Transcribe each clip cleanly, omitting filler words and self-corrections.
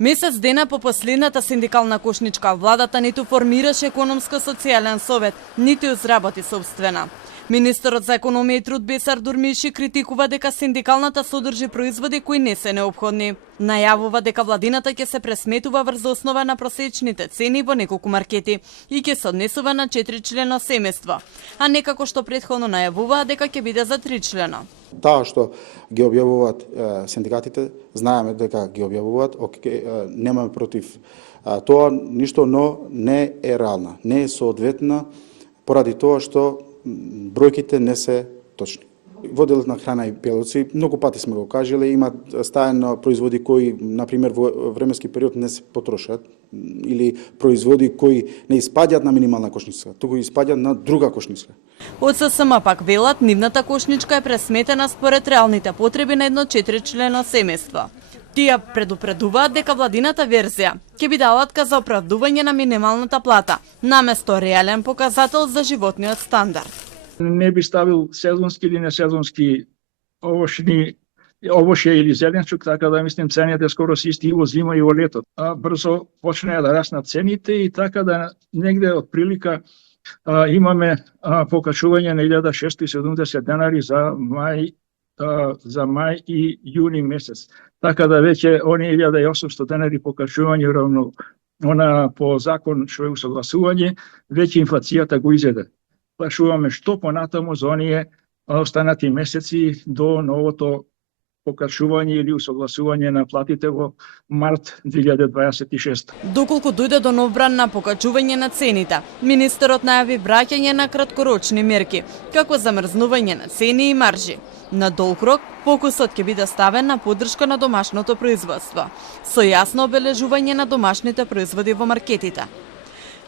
Месец дена по последната синдикална кошничка, владата ниту формираше економско-социјален совет, ниту изработи собствена. Министерот за економија и труд Бесар Дурмиши критикува дека синдикалната содржи производи кои не се неопходни. Најавува дека владината ќе се пресметува врз основа на просечните цени во неколку маркети и ќе се однесува на 4-члено семејство, а не како што претходно најавуваа дека ќе биде за 3 члена. Таа што ги објавуваат синдикатите, знаеме дека ги објавуваат, немаме против тоа ништо, но не е реална, не е соодветна поради тоа што бројките не се точни. Во делот на храна и пелоци, многу пати сме го кажале, има стајано производи кои, например, во временски период не се потрошат, или производи кои не испаѓаат на минимална кошница, туку испаѓаат на друга кошница. Од ССМ пак велат, нивната кошничка е пресметена според реалните потреби на едно 4-члено семејство. Тие предупредуваат дека владината верзија ќе биде алатка за оправдување на минималната плата, наместо реален показател за животниот стандард. Не би ставил сезонски или несезонски овошје или зеленчук, така да мислим цените скоро се исти и во зима и во лето. Брзо почнеа да раснат цените и така да негде од прилика имаме покачување на 1670 денари за мај и јуни месец. Така да веќе они 1800 денари покачување равно по закон што е усогласување, веќе инфлацијата го изеде. Плашуваме што понатаму за оние останати месеци до новото покачување или усогласување на платите во март 2026. Доколку дојде до нов бран на покачување на цените, министерот најави враќање на краткорочни мерки, како замрзнување на цени и маржи. На долг рок, фокусот ќе биде ставен на поддршка на домашното производство, со јасно обележување на домашните производи во маркетите.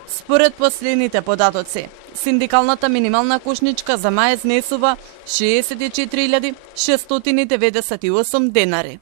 Според последните податоци, синдикалната минимална кошничка за мај изнесува 64.698 денари.